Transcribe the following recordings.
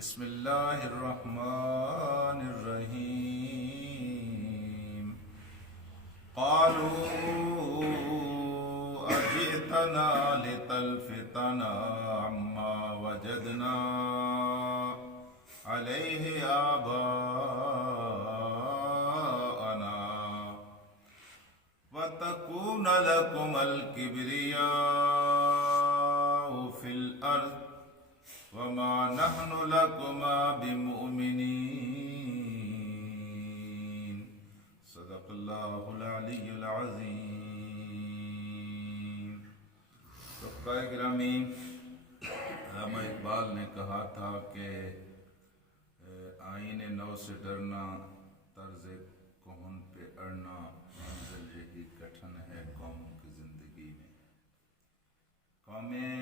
بسم اللہ الرحمن الرحیم قالوا اجئتنا لتلفتنا عما وجدنا علیہ آباءنا وتکون لکم الکبریاء فی الارض وما نحن لكما بمؤمنین صدق اللہ العلی العظیم۔ رفقاء گرامی، علامہ اقبال نے کہا تھا کہ آئین نو سے ڈرنا، طرز کہن پہ اڑنا، منزل یہی کٹھن ہے قوموں کی زندگی میں۔ قومیں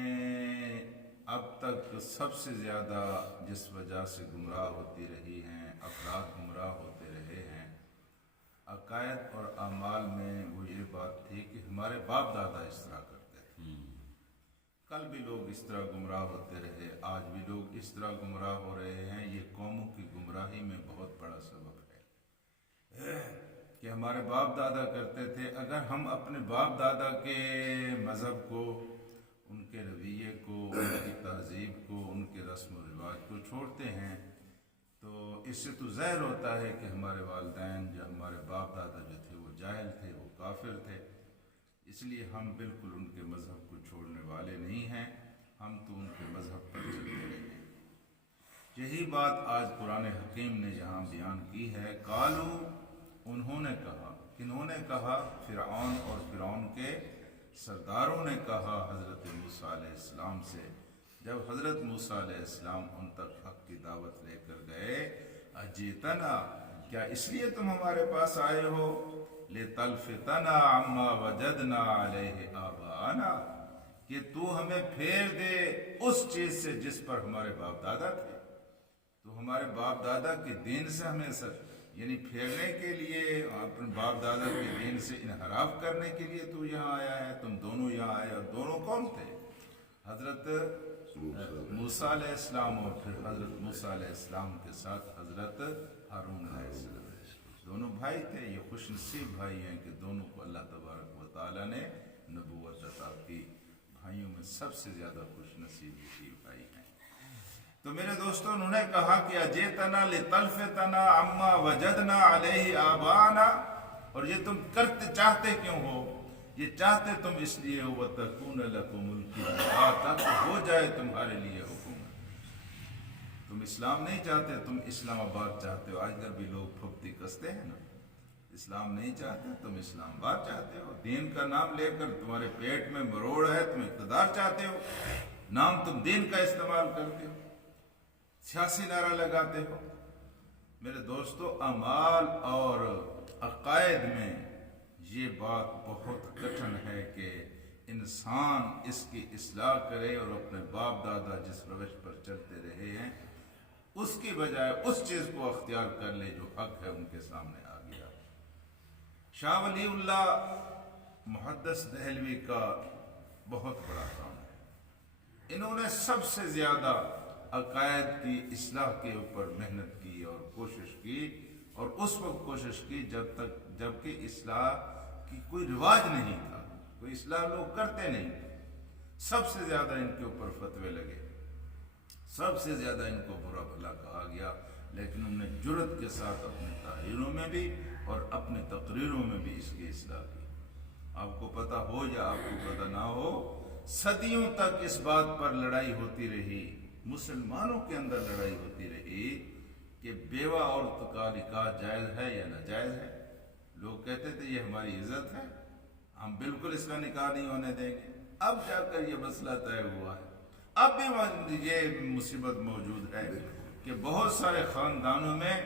اب تک سب سے زیادہ جس وجہ سے گمراہ ہوتی رہی ہیں، افراد گمراہ ہوتے رہے ہیں، عقائد اور اعمال میں وہ یہ بات تھی کہ ہمارے باپ دادا اس طرح کرتے تھے، کل بھی لوگ اس طرح گمراہ ہوتے رہے، آج بھی لوگ اس طرح گمراہ ہو رہے ہیں۔ یہ قوموں کی گمراہی میں بہت بڑا سبب ہے کہ ہمارے باپ دادا کرتے تھے۔ اگر ہم اپنے باپ دادا کے مذہب کو، ان کے رویے کو، ان کی تہذیب کو، ان کے رسم و رواج کو چھوڑتے ہیں تو اس سے تو ظاہر ہوتا ہے کہ ہمارے والدین جو ہمارے باپ دادا جو تھے وہ جاہل تھے، وہ کافر تھے۔ اس لیے ہم بالکل ان کے مذہب کو چھوڑنے والے نہیں ہیں، ہم تو ان کے مذہب پر چلتے رہے ہیں۔ یہی بات آج قرآن حکیم نے یہاں بیان کی ہے۔ قالو، انہوں نے کہا، کنہوں نے کہا؟ فرعون اور فرعون کے سرداروں نے کہا حضرت موسیٰ علیہ السلام سے، جب حضرت موسیٰ علیہ السلام ان تک حق کی دعوت لے کر گئے، اجیتنا، کیا اس لیے تم ہمارے پاس آئے ہو؟ لتلفتنا عما وجدنا علیہ آباءنا، کہ تو ہمیں پھیر دے اس چیز سے جس پر ہمارے باپ دادا تھے۔ تو ہمارے باپ دادا کے دین سے ہمیں یعنی پھیرنے کے لیے، اپنے باپ دادا کے دین سے انحراف کرنے کے لیے تو یہاں آیا ہے؟ تم دونوں یہاں آئے، اور دونوں کون تھے؟ حضرت موسیٰ علیہ السلام، اور پھر حضرت موسیٰ علیہ السلام کے ساتھ حضرت ہارون علیہ السلام، دونوں بھائی تھے۔ یہ خوش نصیب بھائی ہیں کہ دونوں کو اللہ تبارک و تعالیٰ نے نبوت عطا کی۔ بھائیوں میں سب سے زیادہ خوش نصیب یہ بھائی ہیں۔ تو میرے دوستوں، انہوں نے کہا کہ اجیتنا لتلفتنا عما وجدنا علیہ آباءنا، اور یہ تم کرتے چاہتے کیوں ہو؟ یہ چاہتے تم اس لیے ہو وَتَكُونَ لَكُمُ الْكِبْرِيَاءُ، تاکہ ہو جائے تمہارے لیے حکومت۔ تم اسلام نہیں چاہتے، تم اسلام آباد چاہتے ہو۔ آج کل بھی لوگ پھپتی کستے ہیں نا، اسلام نہیں چاہتے، تم اسلام آباد چاہتے ہو۔ دین کا نام لے کر تمہارے پیٹ میں مروڑ ہے، تم اقتدار چاہتے ہو، نام تم دین کا استعمال کرتے ہو، سیاسی نعرہ لگاتے ہو۔ میرے دوستو، اعمال اور عقائد میں یہ بات بہت کٹھن ہے کہ انسان اس کی اصلاح کرے اور اپنے باپ دادا جس روش پر چلتے رہے ہیں اس کی بجائے اس چیز کو اختیار کر لے جو حق ہے ان کے سامنے آ گیا۔ شاہ ولی اللہ محدث دہلوی کا بہت بڑا کام ہے۔ انہوں نے سب سے زیادہ عقائد کی اصلاح کے اوپر محنت کی اور کوشش کی، اور اس وقت کوشش کی جبکہ اصلاح کی کوئی رواج نہیں تھا، کوئی اصلاح لوگ کرتے نہیں تھے۔ سب سے زیادہ ان کے اوپر فتوے لگے، سب سے زیادہ ان کو برا بھلا کہا گیا، لیکن انہوں نے جرأت کے ساتھ اپنے تحریروں میں بھی اور اپنے تقریروں میں بھی اس کی اصلاح کی۔ آپ کو پتہ ہو یا آپ کو پتہ نہ ہو، صدیوں تک اس بات پر لڑائی ہوتی رہی، مسلمانوں کے اندر لڑائی ہوتی رہی کہ بیوہ عورت کا نکاح جائز ہے یا ناجائز ہے۔ لوگ کہتے تھے یہ ہماری عزت ہے، ہم بالکل اس کا نکاح نہیں ہونے دیں گے۔ اب جا کر یہ مسئلہ طے ہوا ہے۔ اب بھی یہ مصیبت موجود ہے کہ بہت سارے خاندانوں میں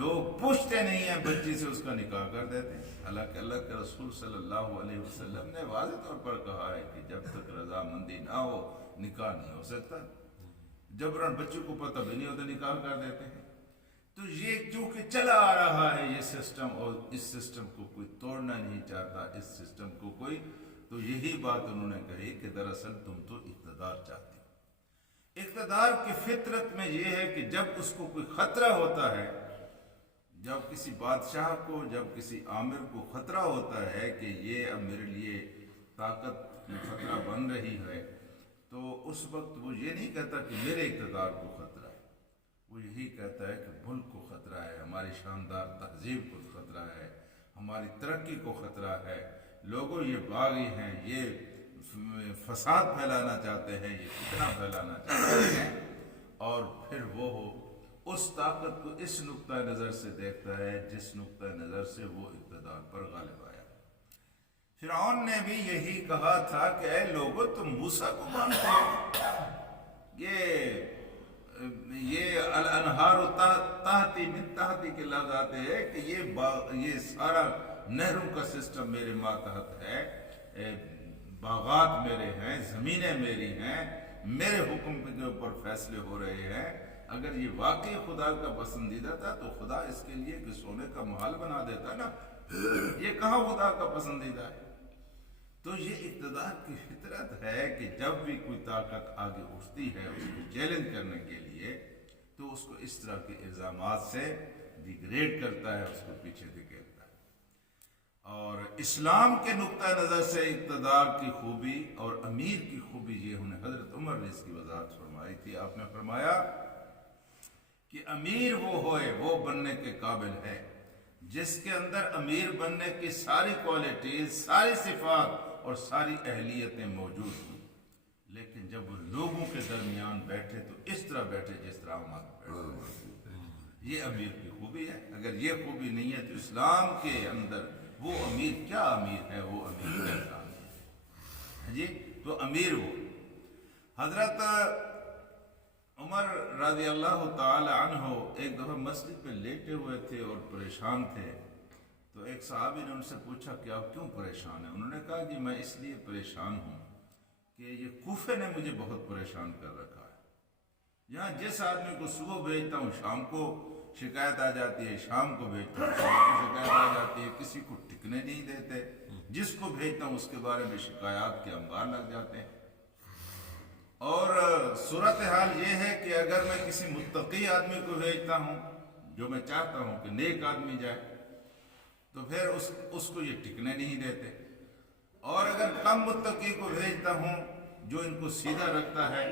لوگ پوچھتے نہیں ہیں، بچی سے اس کا نکاح کر دیتے ہیں، حالانکہ اللہ کے رسول صلی اللہ علیہ وسلم نے واضح طور پر کہا ہے کہ جب تک رضامندی نہ ہو نکاح نہیں ہو سکتا۔ جبراً بچوں کو پتہ بھی نہیں ہوتا نکاح کر دیتے ہیں۔ تو یہ کیونکہ چلا آ رہا ہے یہ سسٹم، اور اس سسٹم کو کوئی توڑنا نہیں چاہتا، اس سسٹم کو کوئی، تو یہی بات انہوں نے کہی کہ دراصل تم تو اقتدار چاہتے ہو۔ اقتدار کی فطرت میں یہ ہے کہ جب اس کو کوئی خطرہ ہوتا ہے، جب کسی بادشاہ کو، جب کسی آمر کو خطرہ ہوتا ہے کہ یہ اب میرے لیے طاقت میں خطرہ بن رہی ہے، تو اس وقت وہ یہ نہیں کہتا کہ میرے اقتدار کو خطرہ ہے، وہ یہی کہتا ہے کہ ملک کو خطرہ ہے، ہماری شاندار تہذیب کو خطرہ ہے، ہماری ترقی کو خطرہ ہے، لوگوں یہ باغی ہیں، یہ فساد پھیلانا چاہتے ہیں، یہ فتنہ پھیلانا چاہتے ہیں، اور پھر وہ اس طاقت کو اس نقطہ نظر سے دیکھتا ہے جس نقطہ نظر سے وہ اقتدار پر غالب آیا۔ فرعون نے بھی یہی کہا تھا کہ اے لوگو تم موسیٰ کو مانتے ہو، یہ الانہار تحتی من تحتی کے لفظ آتے ہیں کہ یہ سارا نہروں کا سسٹم میرے ماتحت ہے، باغات میرے ہیں، زمینیں میری ہیں، میرے حکم کے اوپر فیصلے ہو رہے ہیں۔ اگر یہ واقعی خدا کا پسندیدہ تھا تو خدا اس کے لیے کہ سونے کا محل بنا دیتا نا، یہ کہاں خدا کا پسندیدہ ہے؟ تو یہ اقتدار کی فطرت ہے کہ جب بھی کوئی طاقت آگے اٹھتی ہے اس کو چیلنج کرنے کے لیے، تو اس کو اس طرح کے الزامات سے ڈیگریڈ کرتا ہے، اس کو پیچھے دھکیلتا ہے۔ اور اسلام کے نقطہ نظر سے اقتدار کی خوبی اور امیر کی خوبی یہ انہیں حضرت عمر نے اس کی وضاحت فرمائی تھی۔ آپ نے فرمایا کہ امیر وہ ہوئے، وہ بننے کے قابل ہے جس کے اندر امیر بننے کی ساری کوالٹیز، ساری صفات اور ساری اہلیتیں موجود ہوں، لیکن جب وہ لوگوں کے درمیان بیٹھے تو اس طرح بیٹھے جس طرح ہم بیٹھے۔ یہ امیر کی خوبی ہے۔ اگر یہ خوبی نہیں ہے تو اسلام کے اندر وہ امیر کیا امیر ہے، وہ امیر کیسا امیر ہے؟ جی تو امیر وہ حضرت عمر رضی اللہ تعالی عنہ ایک دفعہ مسجد پہ لیٹے ہوئے تھے اور پریشان تھے، تو ایک صحابی نے ان سے پوچھا کہ آپ کیوں پریشان ہیں؟ انہوں نے کہا کہ میں اس لیے پریشان ہوں کہ یہ کوفے نے مجھے بہت پریشان کر رکھا ہے، یہاں جس آدمی کو صبح بھیجتا ہوں شام کو شکایت آ جاتی ہے، شام کو بھیجتا ہوں شام کو شکایت آ جاتی ہے، کسی کو ٹکنے نہیں دیتے، جس کو بھیجتا ہوں اس کے بارے میں شکایات کے انبار لگ جاتے ہیں۔ اور صورتحال یہ ہے کہ اگر میں کسی متقی آدمی کو بھیجتا ہوں، جو میں چاہتا ہوں کہ نیک آدمی جائے، تو پھر اس کو یہ ٹکنے نہیں دیتے، اور اگر کم متقی کو بھیجتا ہوں جو ان کو سیدھا رکھتا ہے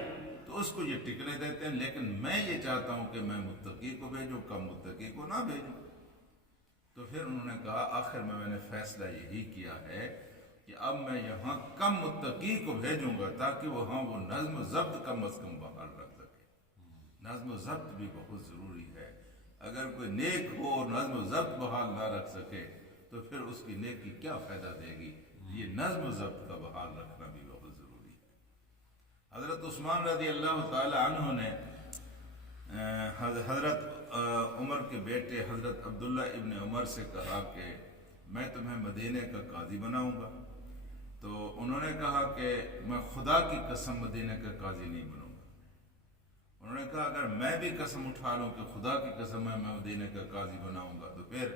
تو اس کو یہ ٹکنے دیتے ہیں، لیکن میں یہ چاہتا ہوں کہ میں متقی کو بھیجوں، کم متقی کو نہ بھیجوں۔ تو پھر انہوں نے کہا آخر میں نے فیصلہ یہی کیا ہے کہ اب میں یہاں کم متقی کو بھیجوں گا تاکہ وہاں وہ نظم و ضبط کم از کم بحال رکھ سکے۔ نظم و ضبط بھی بہت ضروری ہے۔ اگر کوئی نیک ہو اور نظم و ضبط بحال نہ رکھ سکے تو پھر اس کی نیکی کیا فائدہ دے گی؟ یہ نظم و ضبط کا بحال رکھنا بھی بہت ضروری ہے۔ حضرت عثمان رضی اللہ تعالی عنہ نے حضرت عمر کے بیٹے حضرت عبداللہ ابن عمر سے کہا کہ میں تمہیں مدینے کا قاضی بناؤں گا، تو انہوں نے کہا کہ میں خدا کی قسم مدینے کا قاضی نہیں بنوں گا۔ انہوں نے کہا اگر میں بھی قسم اٹھا لوں کہ خدا کی قسم ہے میں مدینے کا قاضی بناؤں گا، تو پھر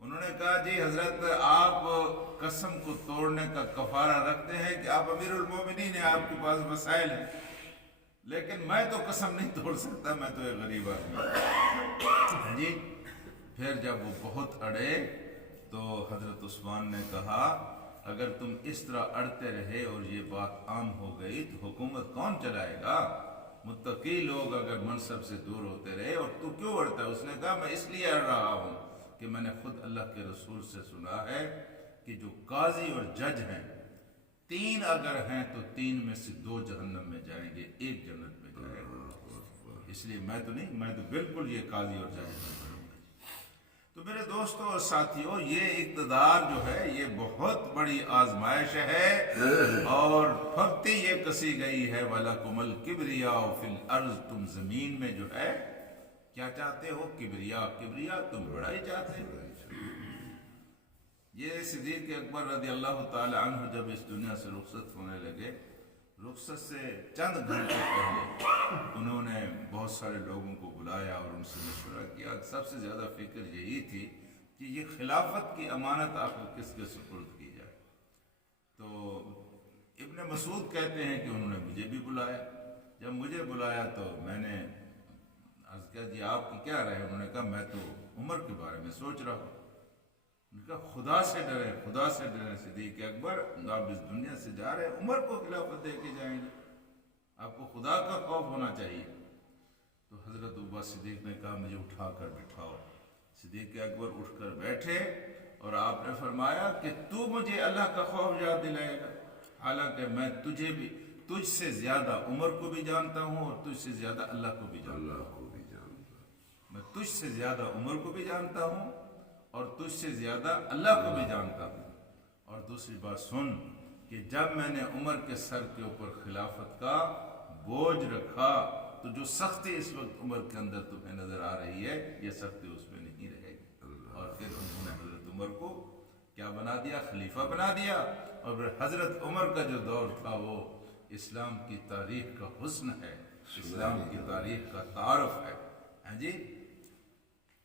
انہوں نے کہا جی حضرت آپ قسم کو توڑنے کا کفارہ رکھتے ہیں کہ آپ امیر المومنین ہیں، آپ کے پاس وسائل ہیں، لیکن میں تو قسم نہیں توڑ سکتا، میں تو ایک غریب آدمی ہوں۔ جی پھر جب وہ بہت اڑے تو حضرت عثمان نے کہا اگر تم اس طرح اڑتے رہے اور یہ بات عام ہو گئی تو حکومت کون چلائے گا؟ متقی لوگ اگر منصب سے دور ہوتے رہے، اور تو کیوں اڑتا ہے؟ اس نے کہا میں اس لیے اڑ رہا ہوں کہ میں نے خود اللہ کے رسول سے سنا ہے کہ جو قاضی اور جج ہیں، 3 اگر ہیں تو 3 میں سے 2 جہنم میں جائیں گے، 1 جنت میں جائے گا، اس لیے میں تو نہیں، میں تو بالکل یہ قاضی اور جج نہیں بنوں گا۔ تو میرے دوستوں اور ساتھیوں، یہ اقتدار جو ہے یہ بہت بڑی آزمائش ہے، اور پھبتی یہ کسی گئی ہے وَلَكُمُ الْكِبْرِيَاءُ فِي الْأَرْضِ، تم زمین میں جو ہے کیا چاہتے ہو؟ کبریا، تم بڑائی چاہتے ہو۔ یہ صدیق اکبر رضی اللہ تعالی عنہ جب اس دنیا سے رخصت ہونے لگے، رخصت سے چند گھنٹے پہلے انہوں نے بہت سارے لوگوں کو بلایا اور ان سے مشورہ کیا۔ سب سے زیادہ فکر یہی تھی کہ یہ خلافت کی امانت آخر کس کے سپرد کی جائے۔ تو ابن مسعود کہتے ہیں کہ انہوں نے مجھے بھی بلایا، جب مجھے بلایا تو میں نے عرض کیا جی آپ کی کیا رائے؟ انہوں نے کہا میں تو عمر کے بارے میں سوچ رہا ہوں۔ انہوں نے کہا خدا سے ڈریں، خدا سے ڈریں صدیق اکبر، آپ اس دنیا سے جا رہے ہیں، عمر کو خلافت دے کے جائیں گے، آپ کو خدا کا خوف ہونا چاہیے۔ تو حضرت ابو صدیق نے کہا مجھے اٹھا کر بٹھاؤ۔ صدیق اکبر اٹھ کر بیٹھے اور آپ نے فرمایا کہ تو مجھے اللہ کا خوف یاد دلائے گا، حالانکہ میں تجھ سے زیادہ عمر کو بھی جانتا ہوں اور تجھ سے زیادہ اللہ کو بھی جانتا ہوں۔ میں تجھ سے زیادہ عمر کو بھی جانتا ہوں اور تجھ سے زیادہ اللہ کو بھی جانتا ہوں۔ اور دوسری بات سن کہ جب میں نے عمر کے سر کے اوپر خلافت کا بوجھ رکھا تو جو سختی اس وقت عمر کے اندر تمہیں نظر آ رہی ہے، یہ سختی اس میں نہیں رہے گی۔ اور پھر انہوں نے حضرت عمر کو کیا بنا دیا؟ خلیفہ بنا دیا۔ اور پھر حضرت عمر کا جو دور تھا وہ اسلام کی تاریخ کا حسن ہے، اسلام کی تاریخ کا تعارف ہے۔ ہاں جی،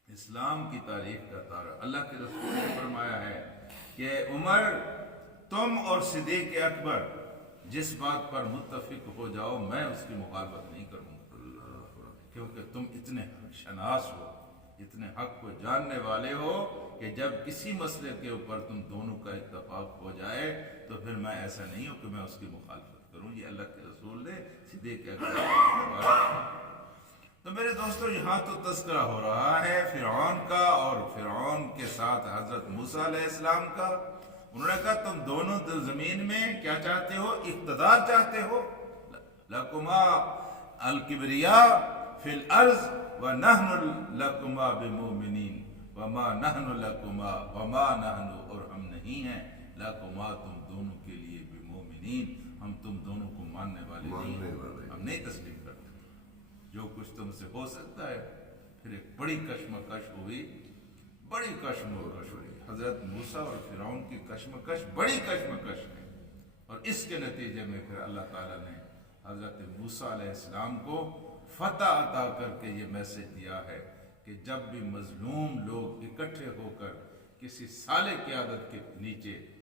اسلام کی تاریخ کا تعارف۔ اللہ کے رسول نے فرمایا ہے کہ عمر تم اور صدیق اکبر جس بات پر متفق ہو جاؤ میں اس کی مخالفت نہیں کروں گا، کیونکہ تم اتنے حق شناس ہو، اتنے حق کو جاننے والے ہو کہ جب کسی مسئلے کے اوپر تم دونوں کا اتفاق ہو جائے تو پھر میں ایسا نہیں ہوں کہ میں اس کی مخالفت کروں۔ یہ اللہ کے رسول نے صدیق اکبر۔ تو میرے دوستو یہاں تو تذکرہ ہو رہا ہے فرعون کا اور فرعون کے ساتھ حضرت موسیٰ علیہ السلام کا۔ انہوں نے کہا تم دونوں زمین میں کیا چاہتے ہو؟ اقتدار چاہتے ہو۔ لکما الکبریاء فی الارض ونحن لکما بمؤمنین وما نحن لکما وما نحن، اور ہم نہیں ہیں لکما تم دونوں کے لیے بمؤمنین، ہم تم دونوں کو ماننے والے نہیں ہیں، ہم نہیں تسلیم کرتے۔ جو کچھ تم سے ہو سکتا ہے۔ پھر ایک بڑی کشمکش ہوئی، بڑی کشمکش ہوئی، حضرت موسیٰ اور فرعون کی کشمکش بڑی کشمکش ہے، اور اس کے نتیجے میں پھر اللہ تعالیٰ نے حضرت موسیٰ علیہ السلام کو فتح عطا کر کے یہ میسج دیا ہے کہ جب بھی مظلوم لوگ اکٹھے ہو کر کسی صالح قیادت کے نیچے